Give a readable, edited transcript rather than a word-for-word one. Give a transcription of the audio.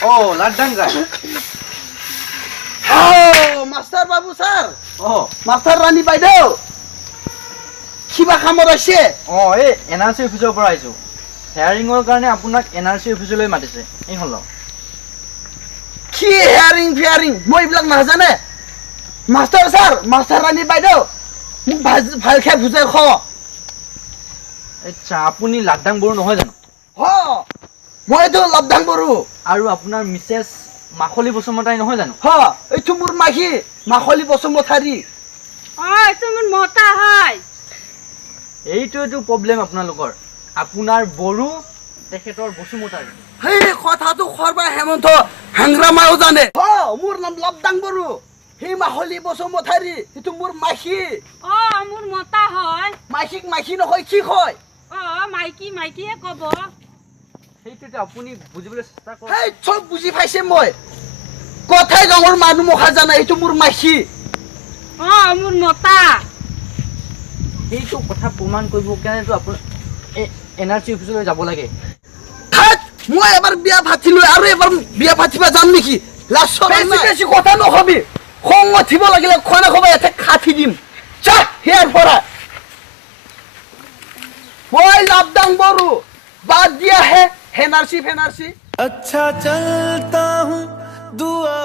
Oh, Ladangga. Oh, Master Babu sir. Oh, Master Rani বাইদেউ কিবা কামত আছে এই এনআৰচি অফিচৰ পৰা আহিছো। হেয়াৰিঙৰ কাৰণে আপোনাক এনআৰচি অফিচলৈ মাতিছে। এই হল। কি হেয়াৰিং ফেয়াৰিং মই এইবিলাক নাজানে মাষ্টাৰ স্যাৰ মাষ্টাৰ ৰাণী বাইদেউ মোক ভালকে বুজাই খ আচ্ছা, আপুনি লাডাং বড়ো নহয় জানো? হ মইতো লাডাং বড়ো। আৰু আপোনাৰ মিছেছ মাখলি বসুমতাৰী নহয় জানো? হ এইটো মোৰ মাখি মাখলি বসুমতাৰী। এইটো মোৰ মতা হয়। এইটোৱেটো প্ৰব্লেম আপোনালোকৰ। আপোনাৰ বড়ো, তেখেতৰ বসুমতাৰী। সেই কথাটো খৰবা হেমন্ত হাংৰামাও জানে। হ মোৰ নাম লাডাং বড়ো। সেই মাখলি বসুমতাৰী এইটো মোৰ মাখি। মোৰ মতা হয়। মাখিক মাখি নকয় কি কয়? মাইকীয়ে কব। সেইটোতে আপুনি বুজিবলৈ চেষ্টা কৰক। সেই চব বুজি পাইছে মই কথাই গাঁৱৰ মানুহ মুখা জানে এইটো মোৰ মাখি। মোৰ মতা। সেইটো কথা প্ৰমাণ কৰিব কাৰণেতো আপোনাৰ এনআৰচি অফিচলৈ যাব লাগে। মই এবাৰ বিয়া পাতিলো আৰু এবাৰ বিয়া পাতিবা যাম নেকি? বেছি কথা নকবি। খং উঠিব লাগিলে খোৱা খবা ইয়াতে খাঠি দিম। যা ইয়াৰ পৰা। মই লাডাং বড়ো বাদ দিয়া হে এনআৰচি ফেনাৰচি। अच्छा चलता हूँ दुआ